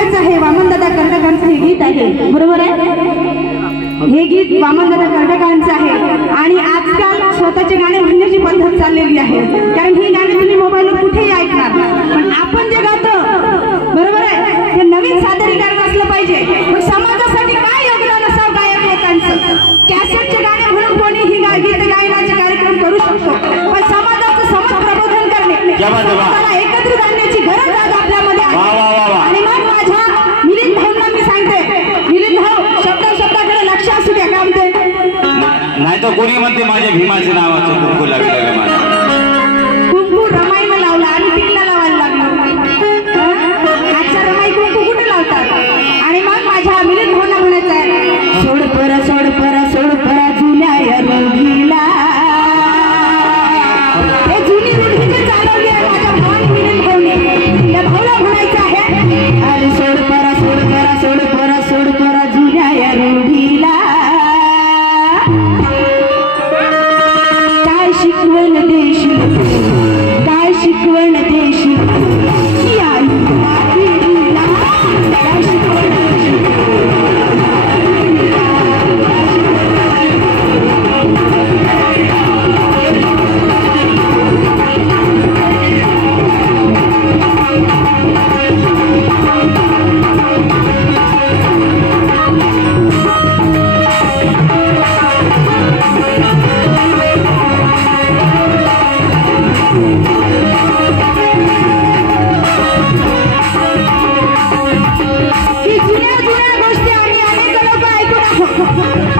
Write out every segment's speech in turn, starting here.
सांगायचं आहे, वामनदादा कर्डकांचं हे गीत आहे, बरोबर आहे? हे गीत वामनदादा कर्डकांचं आहे आणि आजकाल स्वतःचे गाणे म्हणण्याची पद्धत चाललेली आहे, कारण ही गाणी तुम्ही मोबाईलवर कुठेही ऐकणार, पण आपण जे गातो बरोबर आहे हे नवीन सादरीकरण असलं पाहिजे. पण समाजासाठी काय योगदान असावं गायक लोकांचं? कॅसेटचे गाणे म्हणून कोणी ही गीत गायनाचे कार्यक्रम करू शकतो, पण समाजाचं समज प्रबोधन करणे, समाजाला एकत्रित आणण्याची गरज आज आपल्यामध्ये आहे. आणि मग माझ्या मिलिंद भाऊंना मी सांगते, मिलिंद भाऊ शब्दाकडे लक्ष असू द्या. का म्हणते? नाही तर कोणी म्हणते माझ्या भीमाचे नावाचं कुंकू लागले, माझं कुंकू रमाईनं लावला आणि पिकला लावायला लागलो. आजच्या रमाई कुंकू कुठे लावतात? आणि मग माझ्या मिलिंद भाऊंना म्हणायचं आहे, सोड परा सोड परा सोड परा जुन्या या रोगीला. हे जुनी रूढी जी चालवली आहे माझ्या भावाने मिलिंद भाऊने, त्या भाऊला म्हणायचं आहे, अरे सोड परा सोड परा सोड परा सोड परा जुन्या या रोगीला. काय शिकवण देशील, काय शिकवण देशील या पिढीला, काय शिकवण देशील.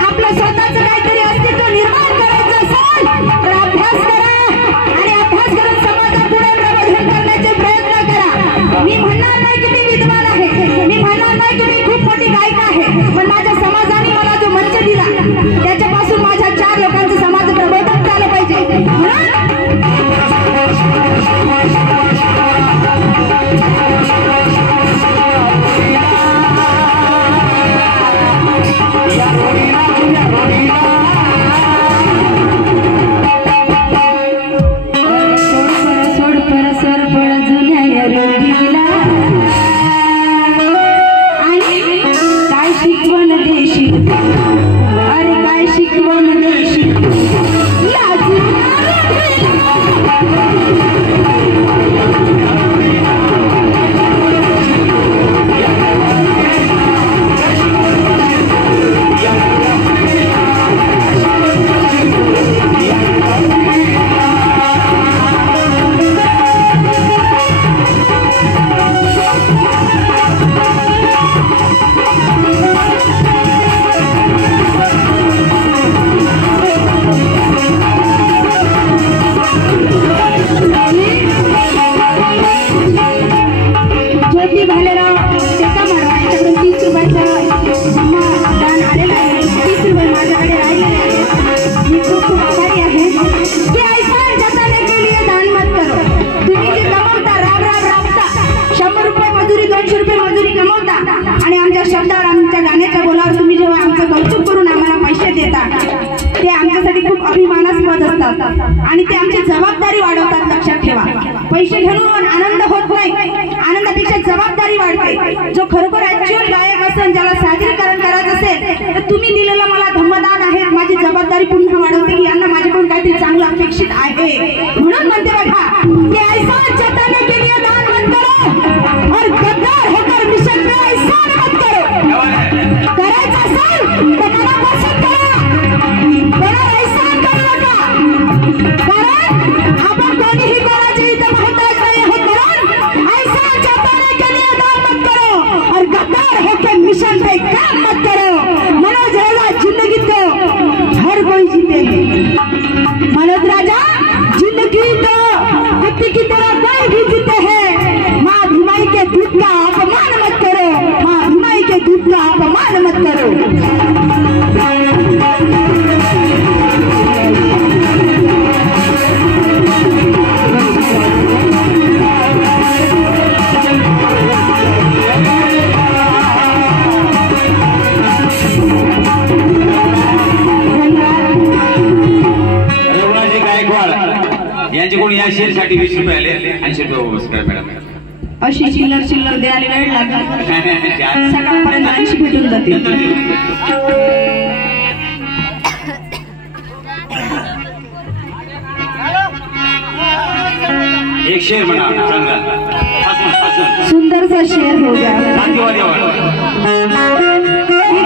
आपलं स्वतःचं काहीतरी अस्तित्व निर्माण करायचं असेल तर अभ्यास करा आणि अभ्यास करून समाजापुढे प्रबोधन करण्याचे प्रयत्न करा. मी म्हणणार नाही की मी विद्वान आहे, मी म्हणणार नाही की मी खूप मोठी गायिका आहे, पण माझ्या समाजाने मला जो मंच दिला त्याच्यापासून माझ्या 4 लोकांचं समाज प्रबोधन झालं पाहिजे. आणि ते आमची जबाबदारी वाढवतात. लक्षात ठेवा, पैसे घेऊन आनंद होत नाही, आनंदापेक्षा जबाबदारी वाढते. जो खरोखर ऍक्च्युअल गायक असेल, ज्याला सादरीकरण करायचं असेल तर तुम्ही दिलेलं मला धम्मदान आहे, माझी जबाबदारी पुन्हा वाढवते की यांना माझ्याकडून काहीतरी चांगलं अपेक्षित आहे. म्हणून म्हणते बघा की ऐसा जताने के लिए दान मत करो और गद्दार होकर मिशन पे ऐसा मत करो. करायचं असेल तर मनापासून करा, कोणाला ऐसा करू नका, कारण आपण कोणीही कोणाची इथं मोहताज नाही आहोत. म्हणून ऐसा जताने के लिए दान मत करो और गद्दार होकर मिशन पे काम मत करो. मनोज राजा जिंदगी को हर कोई जीते, मनोज राजा जिंदगी तो व्यक्ति की तरह कोई भी जीते हैं. माँ भीमाई के दूध का अपमान मत करो, माँ भीमाई के दूध का अपमान मत करो. यांचे कोणी या शेअरसाठी 20 रुपये आले, 80 रुपये मॅडम. अशी चिल्लर चिल्लर द्यायला वेळ लागेल, सकाळपर्यंत 80 भेटून जातील. एक शेर म्हणा चांगला हसून हसून सुंदरसा शेर हो गया. शांतीवादी वाढ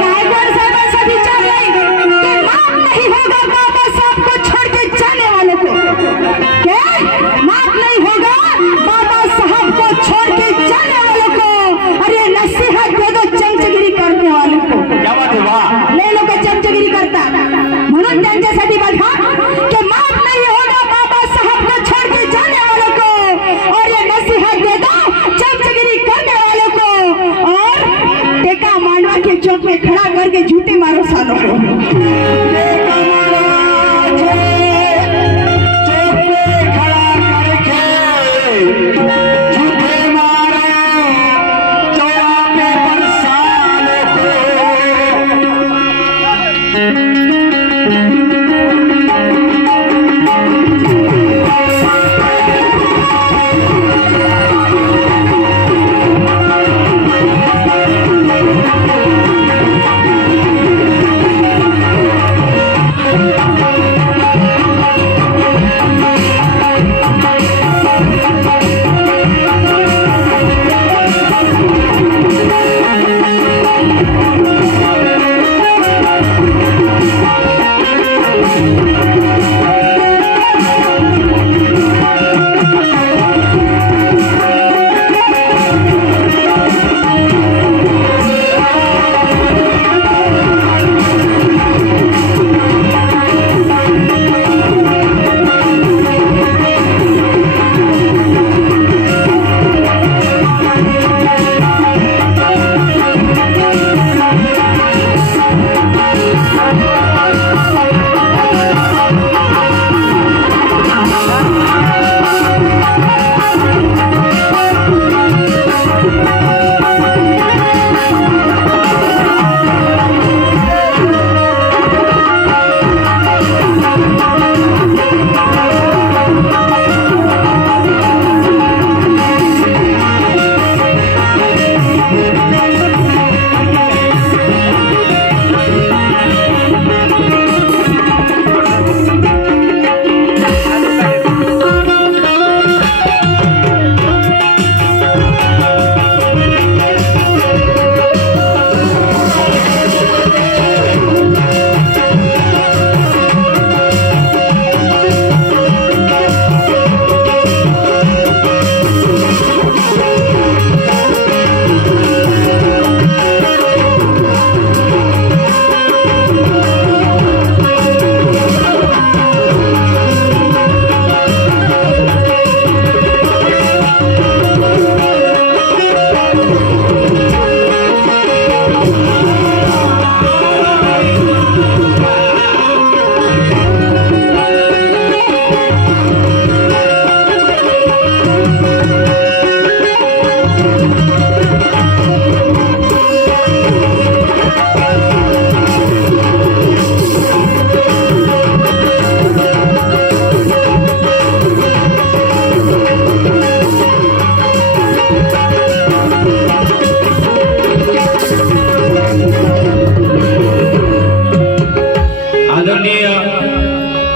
गायकवाड़ साहब विचार कि माफ नहीं होगा बाबा साहब को छोड़ के जाने वाले को. क्या माफ नहीं होगा बाबा साहब को छोड़ के जाने वाले को. अरे नसीहत दे दो चमचगिरी करने वाले को. क्या बात है, वाह. लय लोक चमचगिरी करतात म्हणून त्यांच्यासाठी बघा की माफ नहीं होगा बाबा साहब को छोड़ के जाने वाले को. और ये नसीहत दे दो चमचगिरी करने वाले को. और टेका मांडवा के चौक में खड़ा करके झूठे मारो सालों को.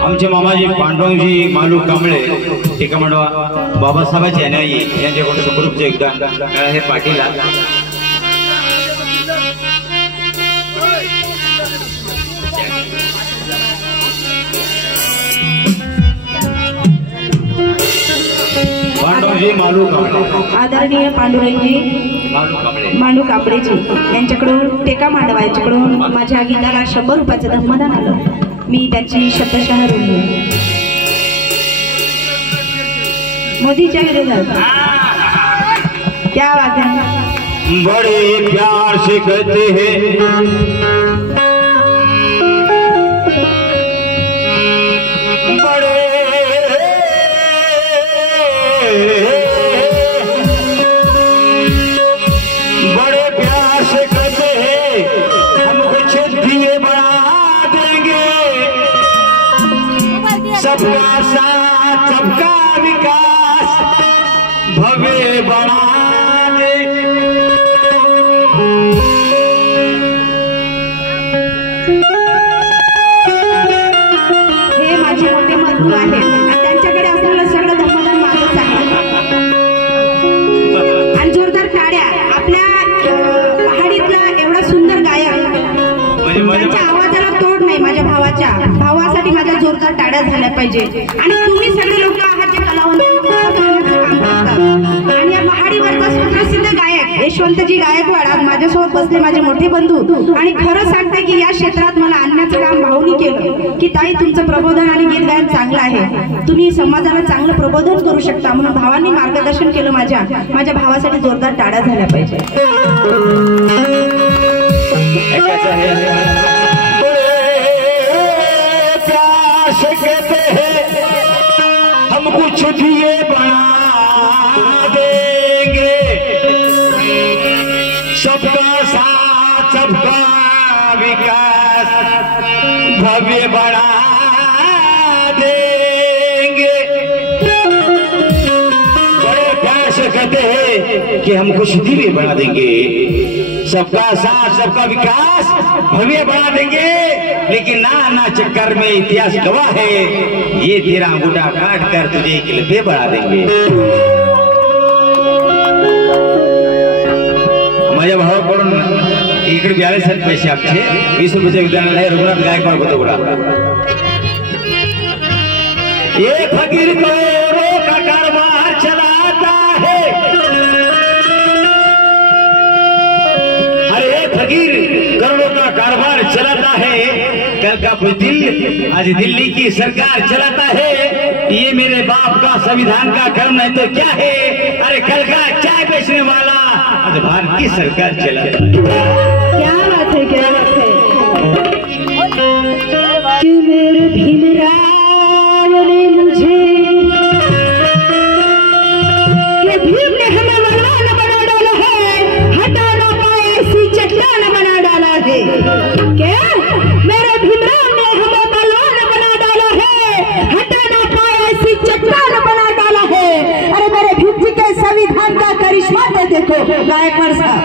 आमचे मामाजी पांडुरंगजी मालू कांबळे टीका मांडवा बाबासाहेबांचे अन्यायी यांच्याकडून सुखरूपचे योगदान हे पाटील पांडुरंगजी मालू कांबळे आदरणीय पांडुरंगजी मांडू कांबळेजी यांच्याकडून टेका मांडवा यांच्याकडून माझ्या गीताला 100 रुपयाचं धर्मदान आलं. मी त्यांची शब्दशः ऋणी मोदीच्या विरोधात. क्या बात है. बड़े प्यार से कहते हैं बड़े प्यार से कहते हैं हम कुछ दिए बढ़ा देंगे. सबका साथ सबका विकास भव्य बना महागुरु आहेत आणि त्यांच्याकडे असलेलं सगळं धर्मदान माझंच आहे. आणि जोरदार टाळ्या आपल्या पहाडीतला एवढा सुंदर गायक त्यांच्या आवाजाला तोड नाही. माझ्या भावासाठी माझ्या जोरदार टाळ्या झाल्या पाहिजे. आणि तुम्ही सगळे लोक आहात जे कलावंत काम करतात. आणि या पहाडीवरचा सुप्रसिद्ध गायक यशवंतजी गायकवाड आज माझ्यासोबत बसले, माझे मोठे बंधू. आणि खरं सांगते की या क्षेत्रात मला आणण्याचं काम भाऊनी केलं की ताई तुमचं प्रबोधन आणि गीत गायन चांगलं आहे, तुम्ही समाजाला चांगलं प्रबोधन करू शकता. म्हणून भावांनी मार्गदर्शन केलं. माझ्या भावासाठी जोरदार टाळ्या झाल्या पाहिजे. हम कुछ दिए बना देंगे, सबका साथ सबका विकास भव्य बना देंगे। बड़े प्यार से कहते हैं कि हम कुछ दिए बना देंगे, सबका साथ सबका विकास भव्य बना देंगे। लेकिन ना चक्कर में इतिहास गवाह है, ये तेरा अंगूठा काट कर तुझे एक लबे बढ़ा देंगे। माझ्या भावाकडून इकडे 42 पैसे आमचे 20 रुपये विधान आहे. रघुनाथ गायकवाड बतोगडा. ये फकीर करोड़ों का कारोबार चलाता है, अरे फकीर करोड़ों का कारोबार चलाता है, कल का दिल आज दिल्ली की सरकार चलाता है। ये मेरे बाप का संविधान का कर्म नहीं तो क्या है, अरे कल का चाय बेचने वाला आज भारतीय सरकार चलाता है। क्या बात है, क्या बात है कि मेरे भीमराव ने मुझे कि भीम ने हमें मलान बना डाला है, हटा ना पाए ऐसी चट्टान बना डाला है। क्या मेरे भीमराव ने हमें मलान बना डाला है, हटा ना पाए ऐसी चट्टान बना डाला है। अरे मेरे भीम जी के संविधान का करिश्मा तो देखो गायकवाड़ साहब,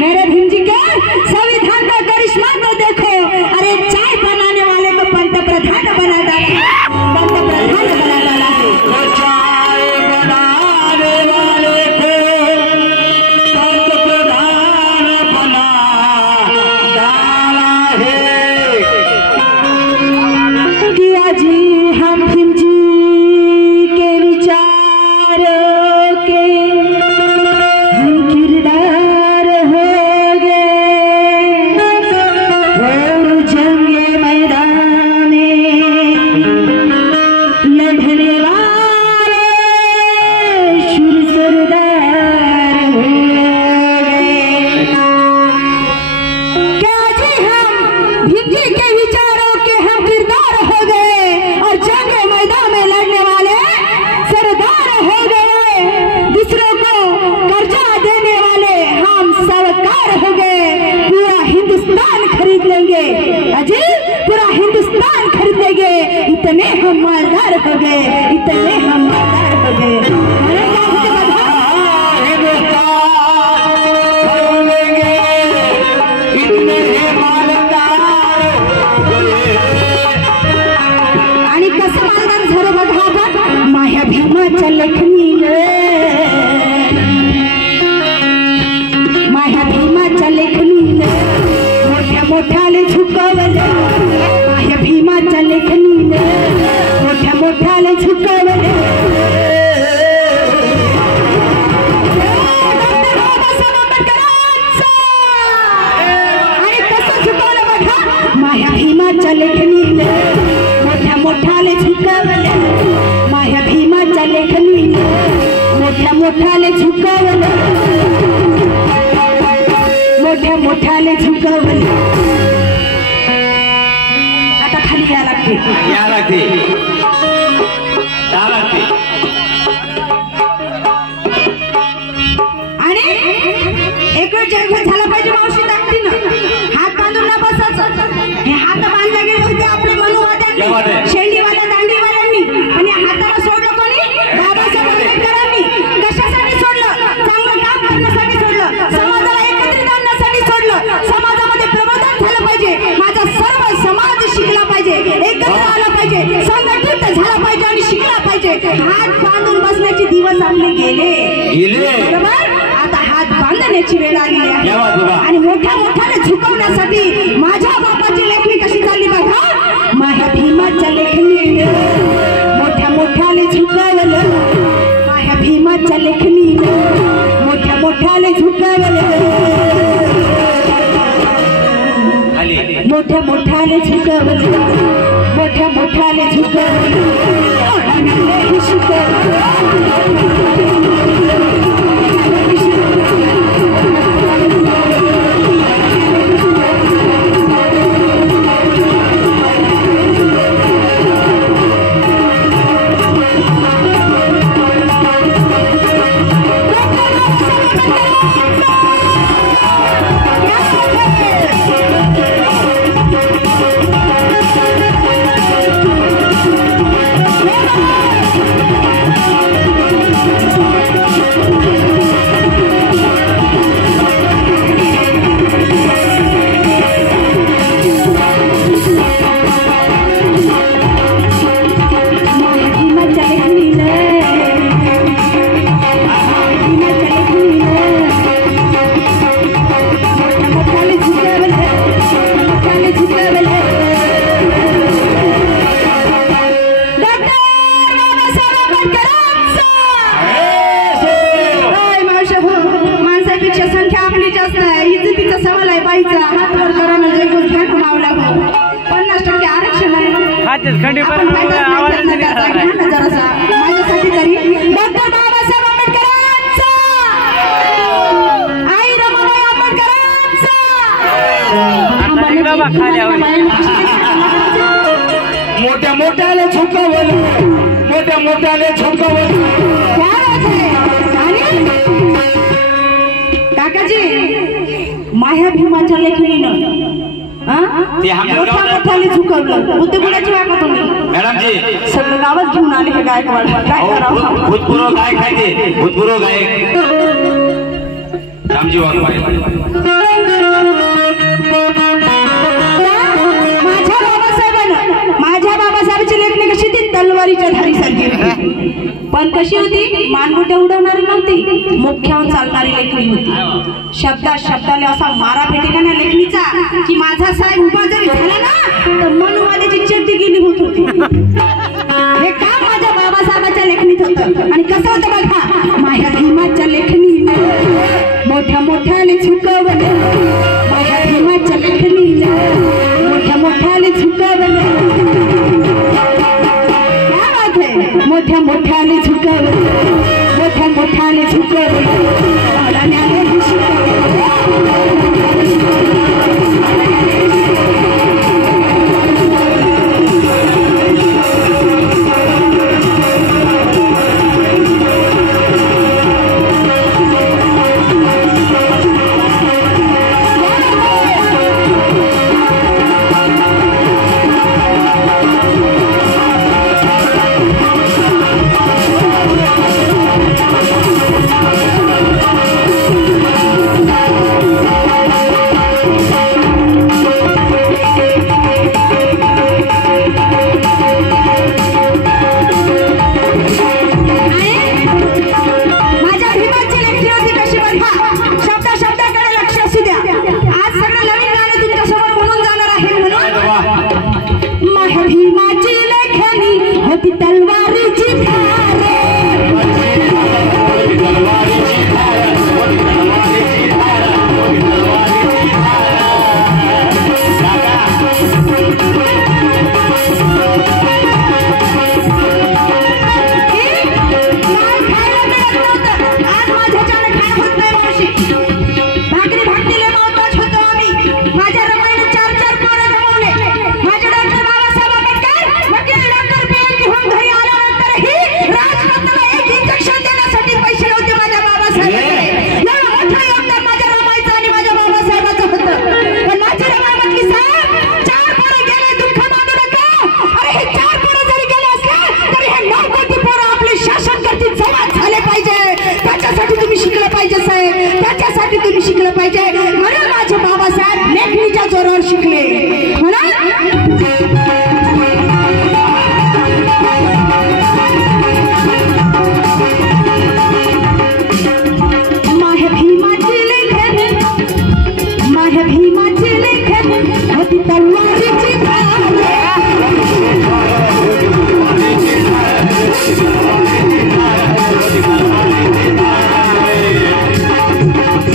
मेरे भीम जी के संविधान का करिश्मा तो देखो। अरे चाय बनाने वाले को पंतप्रधान बना डाला, पंतप्रधान बना डाला है। चाय बनाने वाले को पंतप्रधान बना डाला है। किया जी हम भीम जी के विचारों के हम किरदार हो गए, और जंगे मैदान में लड़ने वाले शूर सरदार हो गए। क्या जी हम भीम जी के विचारों के हम किरदार हो गए, और जंग मैदान में लड़ने वाले सरदार हो गए। दूसरों को कर्जा देने वाले हम सावकार हो गए। पूरा हिंदुस्तान खरीद लेंगे, अजी पूरा हिंदुस्तान खरीद लेंगे। इतने हम मालदार हो गए, इतने हम मालदार हो गए। अरे क्या मुझे बता, आणि कसं मालदार झालं बघा आपण माझ्या भीमाच्या लेखणीने, माझ्या भीमाच्या लेखणीने मोठ्या मोठ्याले झुकवले, माझ्या भीमाच्या लेखणीने मोठ्या मोठ्याले झुकवले। आणि कसं झुकवलं बघा, माझ्या भीमाच्या लेखणीने मोठ्या मोठ्याले झुकवले, माझ्या भीमाच्या लेखणीने मोठ्या मोठ्याले झुकवले, मोठ्या मोठ्याले झुकवले। आता खाली या लागते, या लागते, या लागते। आणि एक जग झाला पाहिजे मावशी ताकदीनं, हात बांधून न बसायचं। हे हात बांधले गेले होते आपले मनुवाद्यांनी, शेंडीवाल्या दांडीवाल्यांनी, आणि हाताला सोडलं कोणी, बाबासाहेब आंबेडकरांनी। कशासाठी सोडलं, चांगलं काम करण्यासाठी सोडलं, समाजाला एकत्रित आणण्यासाठी सोडलं। समाजामध्ये प्रबोधन झालं पाहिजे, माझा सर्व समाज शिकला पाहिजे, एकत्र आला पाहिजे, संघटित झाला पाहिजे। झुकावले मोठ्या मोठ्याने झुकावले मोठ्या मोठ्याने झुकावले खंडी पर आवाज माझ्यासाठी तरी डॉक्टर बाबासाहेब आंबेडकरांचा आई रमाबाई आंबेडकरांचा मोठ्या मोठ्याने झुकवलं मोठ्या मोठ्याने झुकवलं काकाजी माह्या भीमाच्या लेखणीनं मोठ्याने झुकवलं बुद्ध गुणाची वाका तुम्ही मॅडम जी सगळं गावात घेऊन आले हे गायकवाड काय करावं भूतपूर्व गायक आहे ते भूतपूर्व गायक रामजी वाघमारे माझ्या बाबासाहेबांची लेखणी कशी ती तलवारीच्या धारीसारखी होती पण कशी होती मानगुट्या उडवणारी नव्हती मुख्याहून चालणारी लेखणी होती शब्दाने असा मारा भेटेगा ना लेखणीचा की माझा साहेब उभा जरी झाला ना तर मनुवाल्याची चड्डी गेली होत होती हे काम माझ्या बाबासाहेबांच्या लेखणीत होतं आणि कसं होतं बघा माझ्या भीमाच्या लेखणीने मोठ्या मोठ्याने झुकवले माझ्या भीमाच्या लेखणीने मोठ्या मोठ्याने झुकवले मोठ्या मोठ्याने झुकवले मोठ्या मोठ्याने झुकवले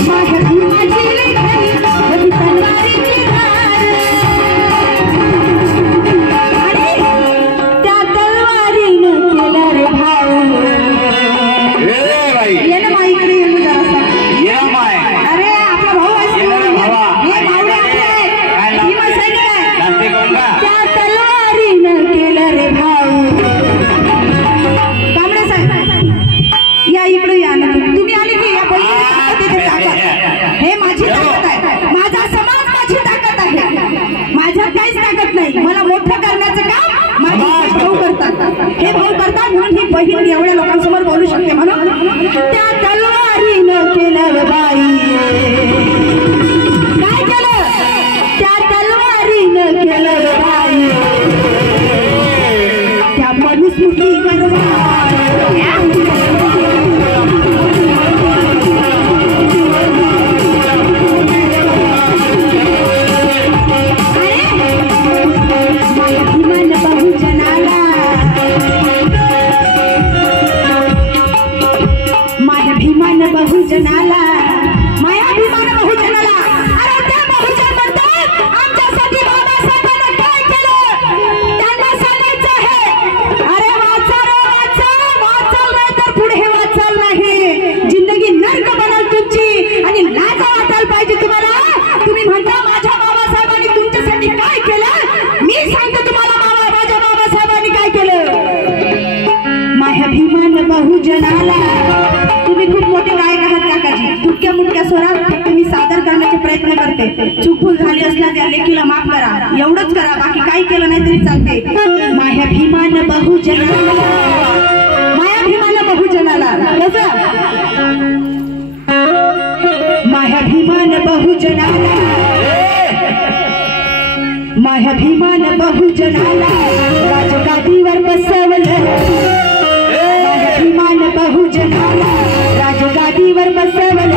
My करतात, हे भाऊ करतात म्हणून ही बहीण एवढ्या लोकांसमोर बोलू शकते. म्हणून त्या तलवारीनं केलं बाई, काय केलं? त्या तलवारीनं केलं बाई, त्या मनुस्मृती बहुजनाला, मायाभिमान बहुजनाला. अरे त्या बहुजन म्हणतात आमच्यासाठी बाबासाहेबांनी काय केलं त्यांना सांगायचं आहे. अरे वाचा रे वाचा, वाचाल नाही तर पुढे वाचाल नाही. जिंदगी नरक बनल तुमची आणि लाज वाटायला पाहिजे तुम्हाला. तुम्ही म्हणता माझ्या बाबासाहेबांनी तुमच्यासाठी काय केलं, मी सांगतो तुम्हाला माझ्या बाबासाहेबांनी काय केलं. मायाभिमान बहुजनाला. तुम्ही खूप मोठे गायक आहात काकाजी, तुटक्या मुटक्या स्वरात तुम्ही सादर करण्याचे प्रयत्न करते. चूकभूल झाली असल्या त्या लेखीला माफ करा, एवढंच करा, बाकी काही केलं नाही तरी चालते. मायाभिमान बहुजनाला, मायाभिमान बहुजनाला. कसं मायाभिमान बहुजनाला, मायाभिमान बहुजनाला राजगादीवर बसवलं. मायाभिमान बहुजनाला राजगादीवर बसवलं.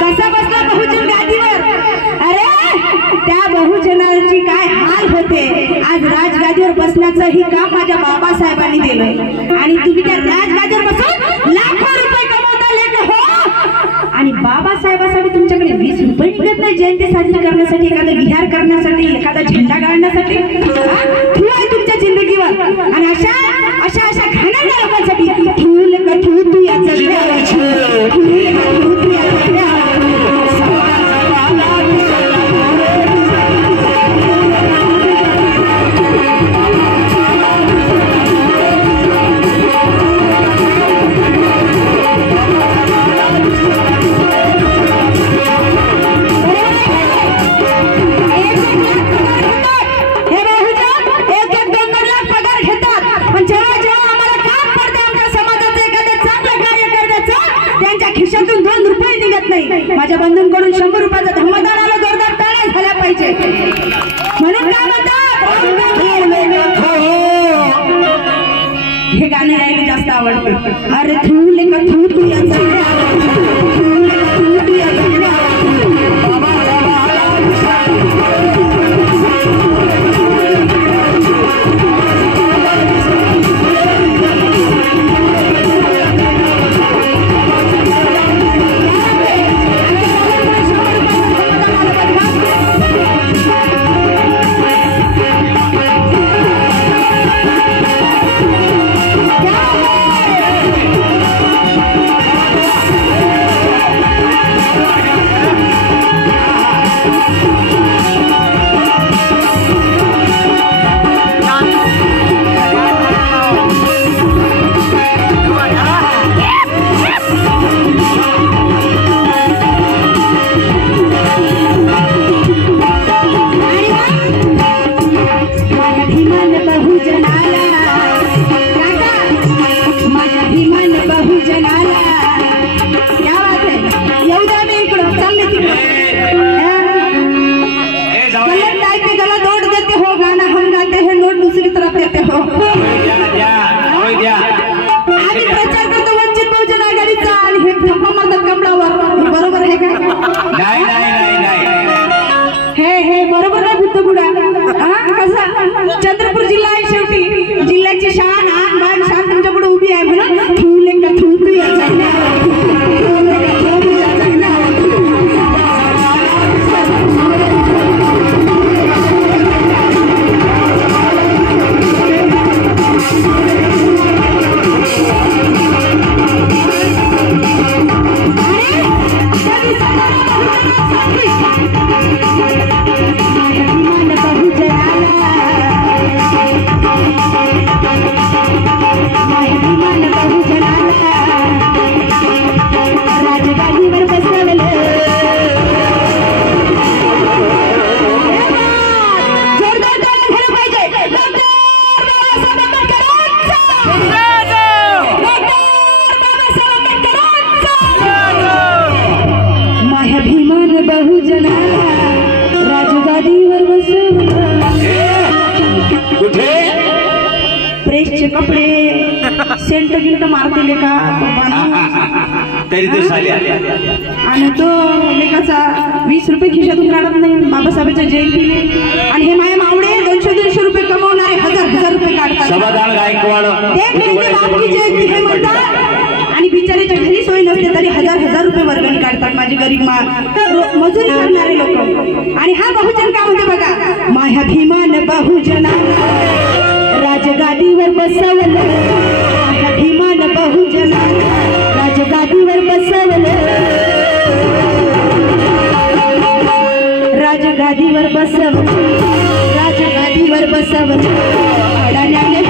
कसा बसला बहुजन गादीवर? अरे त्या बहुजनाची काय हाल होते. आज राजगादीवर बसण्याचं ही काम माझ्या बाबासाहेबांनी दिलं आणि तुम्ही त्या राजगादीवर बसून लाखो रुपये कमवता लेके हो. आणि बाबासाहेबांसाठी तुमच्याकडे 20 रुपये निघत नाही जयंती साजरी करण्यासाठी, एखादं विहार करण्यासाठी, एखादा झेंडा गाळण्यासाठी. तू आहे तुमच्या जिंदगीवर. आणि अशा अशा अशा घाणेरड्या लोकांसाठी ठूल कठू तू या जगण्यावर, ठूल कठू तू या जगण्यावर. माझ्या बंधूंकडून 100 रुपयाचा धर्मदानाला जोरदार टाळ्या झाल्या पाहिजे. म्हणून काय म्हणतात, हे गाणं यायला जास्त आवडतं. अरे थूल का थू तू या कपडे सेंट गिंट मारते का तरी ते साले आणि तो लेकाचा 20 रुपये खिशातून काढत नाही बाबासाहेबांच्या जयंतीने आणि हे माया मावडे 200 रुपये कमवणारे 1000 रुपये काढतात समाधान गायकवाड बापूची जयंती हे म्हणतात आणि बिचाऱ्याच्या घरी सोय नसते तरी 1000 रुपये वर्गणी काढतात माझे गरीब मजुरी करणारे लोक आणि हा बहुजन का म्हणते बघा माया भीमान बहुजना राजगादीवर बसवलं माया भीमान बहुजना राजगादीवर बसवलं राजगादीवर बसवलं राजगादीवर बसवलं अडाण्याने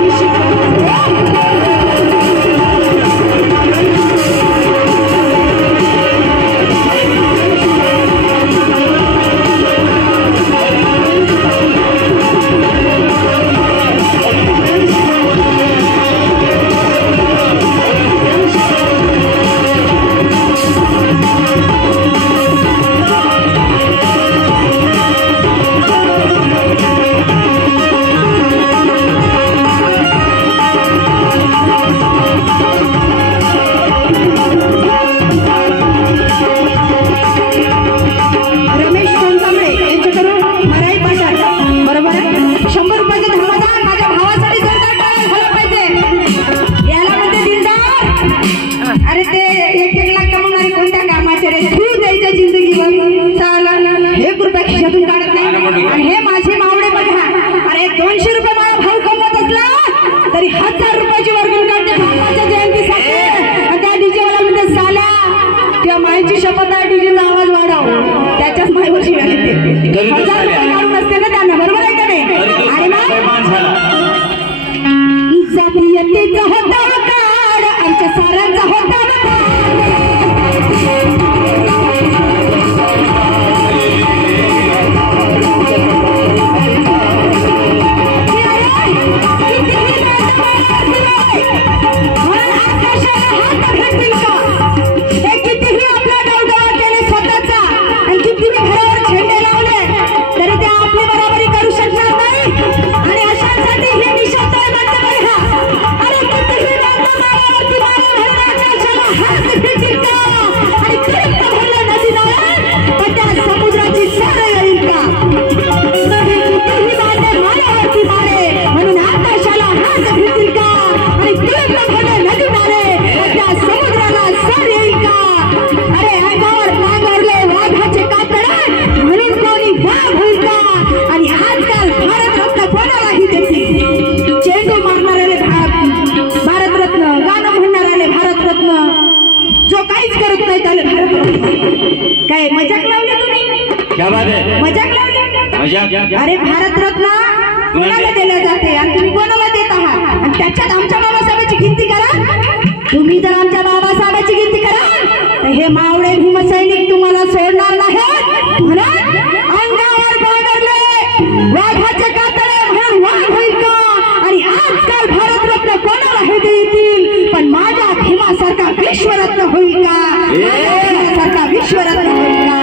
अरे भारतरत्न कोणाला दिलं जाते आणि तुम्ही कोणाला देत आहात आणि त्याच्यात आमच्या बाबासाहेबांची गिनती करा तुम्ही जर आमच्या बाबासाहेबांची गिनती करा तर हे मावळे भीमसैनिक तुम्हाला सोडणार नाहीत म्हणून अंगावर बांधले वाघाचे कातडे म्हणून वाघ होईल का आणि आजकाल भारतरत्न कोणाला हे देतील पण माझ्या भीमासारखा विश्वरत्न होईल का भीमासारखा विश्वरत्न होईल का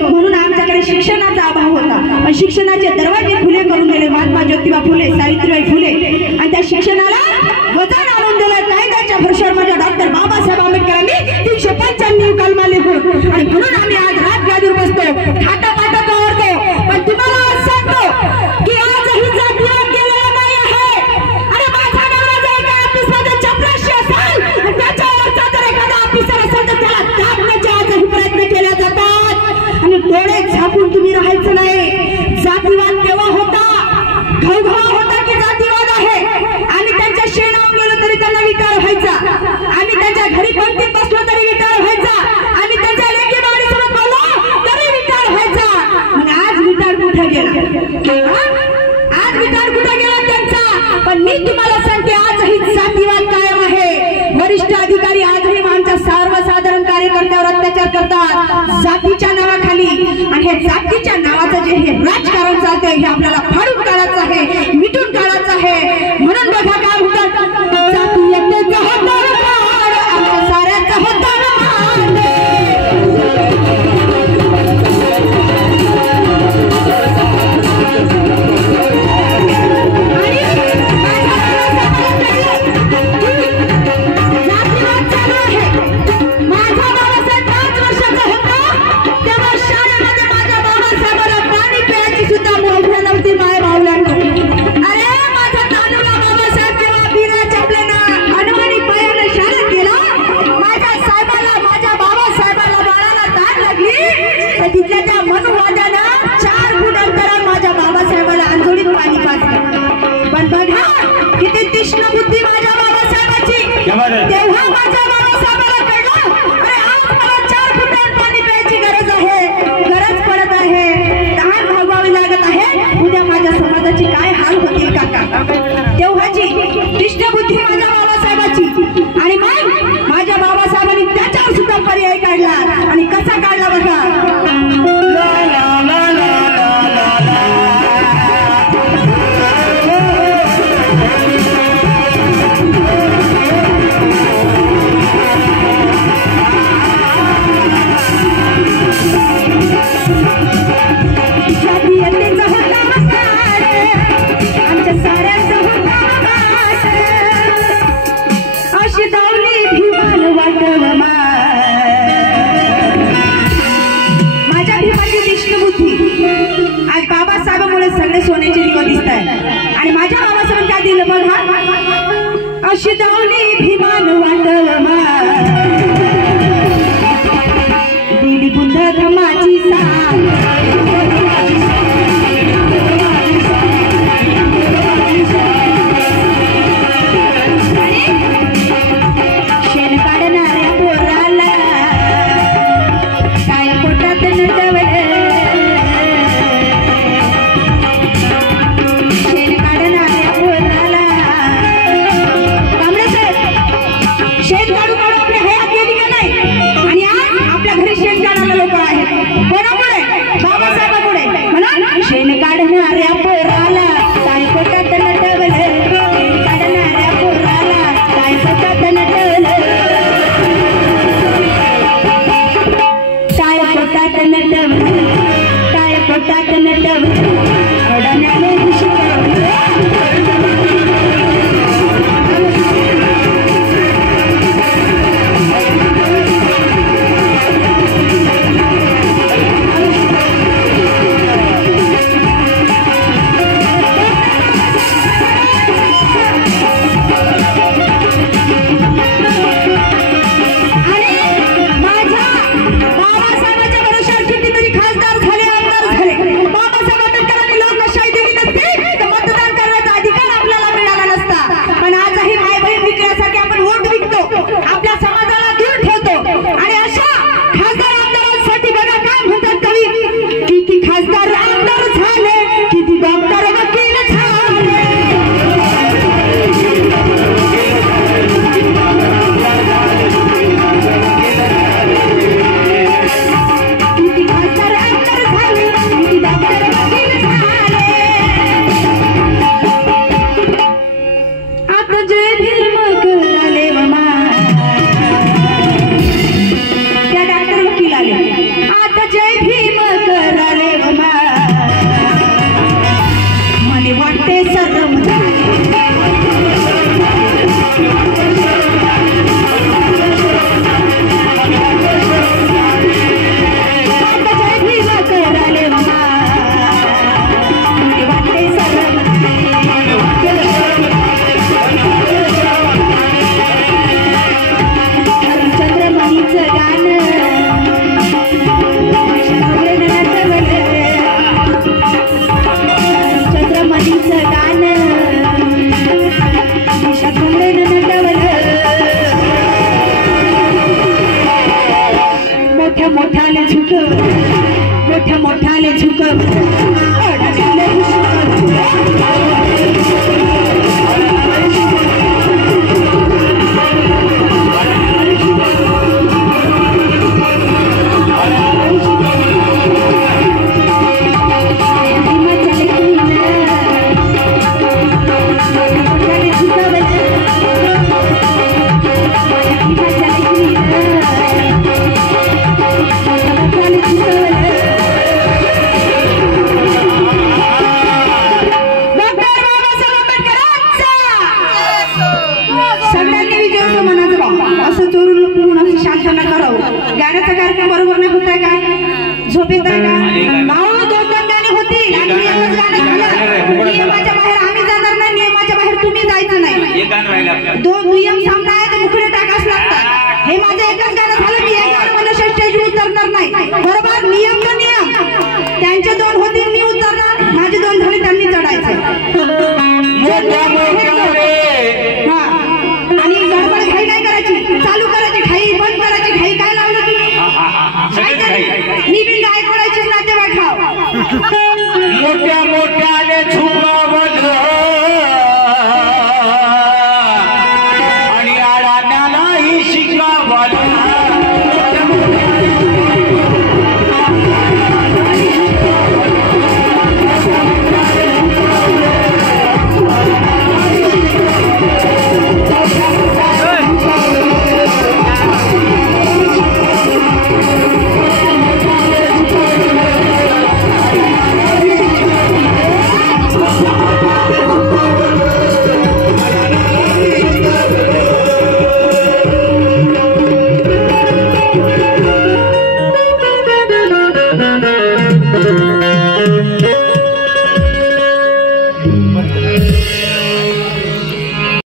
म्हणून आमच्याकडे शिक्षणाचा अभाव होता पण शिक्षणाचे दरवाजे खुले करून दिले महात्मा ज्योतिबा फुले सावित्रीबाई फुले आणि त्या शिक्षणाला वजन आणून दिलं कायद्याच्या भरशावर माझ्या डॉक्टर बाबासाहेब आंबेडकरांनी 395 कलमा लिहून आणि म्हणून आम्ही आज राजगादीवर बसतो थाटापाटा करतो पण तुम्हाला आज सांगतो की आजही जातीवाद केलेला नाही आहे अरे माझा नवरा जर एका ऑफिसमध्ये चपराशी असेल आणि त्याच्यावरचा जर एखादा ऑफिसर असेल तर त्याला दाबण्याचे आजही प्रयत्न केले जातात आणि डोळे झाकून तुम्ही राहायचं नाही जातीवाद केव्हा होता घवघवा होता की जातीवाद पण मी तुम्हाला सांगते आजही जातीवाद कायम आहे. वरिष्ठ अधिकारी आजही आमच्या सर्वसाधारण कार्यकर्त्यावर अत्याचार करतात जातीच्या नावाखाली. आणि हे जातीच्या नावाचं जे हे राजकारण चालतंय हे आपल्याला फाडून काढायचं आहे, मिटून काढायचं आहे. म्हणून बघा काय म्हणतात, जातीयतेचा होता आमच्या साऱ्याचा होता तेव्हा माझ्या बाबासाहेबाला कळलं, अरे आज मला 4 फुटावर पाणी प्यायची गरज आहे, गरज पडत आहे, तहान भागवावी लागत आहे. उद्या माझ्या समाजाची काय हाल होतील काका. तेव्हाची तीक्ष्ण बुद्धी माझ्या बाबासाहेबाची. आणि मग माझ्या बाबासाहेबांनी त्याच्यावर सुद्धा पर्याय काढला. आणि कसा काढला बघा, सगळे सोन्याचे दिवा दिसत आहे. आणि माझ्या बाबासाहेबांनी काय दिलं बघा, अशी दावली भीमान वाटवमा दिली बुद्ध धमाची शेण काढणाऱ्या पोराला काय पोटात नटवलं, शेण काढू काढू आपली हयात गेली का नाही. आणि आज आपल्या घरी शेण काढायला लोक आहेत. कोणामुळे? बाबासाहेबांमुळे. म्हणून शेण काढणाऱ्या पोराला काय पोटात नटवलं, शेण काढणाऱ्या पोराला काय पोटात नटवलं, काय पोटात नटवलं, काय पोटात नटवलं, ओढण्याने मोठ्याले झुकव गाण्याचा कार्यक्रम बरोबर नाही होत आहे का? झोप येत आहे का? भाऊ 2 गाणी होतील आणि नियमच गाणं झालं. नियमाच्या बाहेर आम्ही जाणार नाही, नियमाच्या बाहेर तुम्ही जायचं नाही. दोन नियम सामना आहे तर मुकडे टाकाच लागतात. हे माझं एकच गाणं झालं, मी एक गाणं मला स्टेजवर उतरणार नाही. बरोबर? नियम तर नियम. त्यांचे 2 होतील, मी उतरणार. माझे 2 झाले, त्यांनी चढायचं.